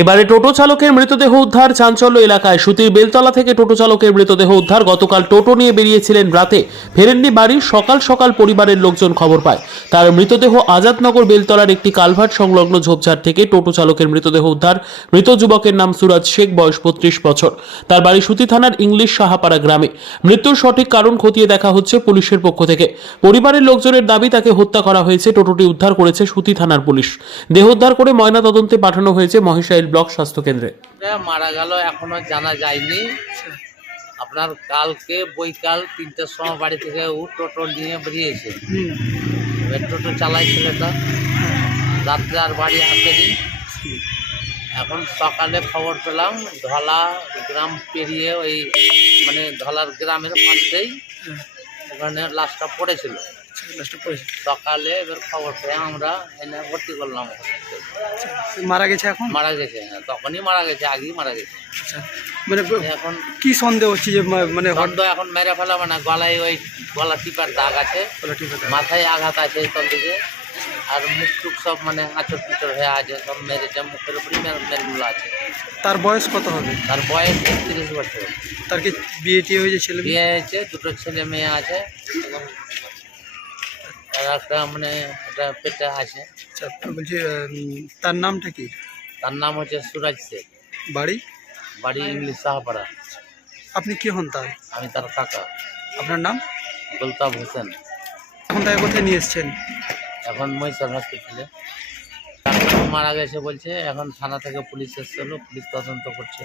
এবারে টোটো চালকের মৃতদেহ উদ্ধার চাঞ্চল্য এলাকায়। সুতির বেলতলা থেকে টোটো চালকের মৃতদেহ উদ্ধার। গতকাল টোটো নিয়ে বেরিয়েছিলেন, রাতে ফেরেননি বাড়ি। সকাল সকাল পরিবারের লোকজন খবর পায় তার মৃতদেহ আজাদনগর বেলতলার একটি কালভার্ট সংলগ্ন ঝোপঝাড় থেকে। টোটো চালকের মৃতদেহ উদ্ধার। মৃত যুবকের নাম সুরাজ শেখ, বয়স 35 বছর। তার বাড়ি সুতি থানার ইংলিশ সাহাপাড়া গ্রামে। মৃত্যুর সঠিক কারণ খতিয়ে দেখা হচ্ছে পুলিশের পক্ষ থেকে। পরিবারের লোকজনের দাবি তাকে হত্যা করা হয়েছে। টোটোটি উদ্ধার করেছে সুতি থানার পুলিশ। দেহ উদ্ধার করে ময়নাতদন্তে পাঠানো হয়েছে মহেশাইল ব্লক স্বাস্থ্য কেন্দ্রে। মারা গেল এখনো জানা যায়নি। আপনার কালকে বৈকাল 3টের সময় বাড়ি থেকে টোটো নিয়ে বেরিয়েছে। এবার টোটো চালাই ছেলেটা, রাত্রে আর বাড়ি আসেনি। এখন সকালে খবর পেলাম ধলা গ্রাম পেরিয়ে ওই মানে ধলার গ্রামের পাশেই ওখানে লাশটা পড়েছিল। সকালে এবার খবর পেয়ে আমরা এনে ভর্তি করলাম। মারা গেছে এখন? মারা গেছে, হ্যাঁ, তখনই মারা গেছে, আগেই মারা গেছে। মানে এখন কি সন্দেহ হচ্ছে যে মানে সন্দেহ এখন মেরে ফেলা, মানে গলায় ওই গলা টিপার দাগ আছে, মাথায় আঘাত আছে তল দিকে, আর মুখ টুক সব মানে আচর পিচর হয়ে আছে, সব মেরেছে, মুখের উপরই মেরগুলো আছে। তার বয়স কত হবে? তার বয়স 30 বছর। তার কি বিয়ে টিয়ে হয়েছে? ছেলে বিয়ে হয়েছে, 2টো ছেলে মেয়ে আছে, আর একটা মানে একটা পেটে আছে। আচ্ছা, বলছি তার নামটা কি? তার নাম হচ্ছে সুরাজ শেখ, বাড়ি? বাড়ি ইংলিশ সাহাপাড়া। আপনি কি হন তার? আমি তার কাকা। আপনার নাম? গোলতাব হোসেন। এখন তাকে কোথায় নিয়ে এসছেন? এখন মহিষার হসপিটালে। ডাক্তার মারা গেছে বলছে, এখন থানা থেকে পুলিশ এসেছিল, পুলিশ তদন্ত করছে।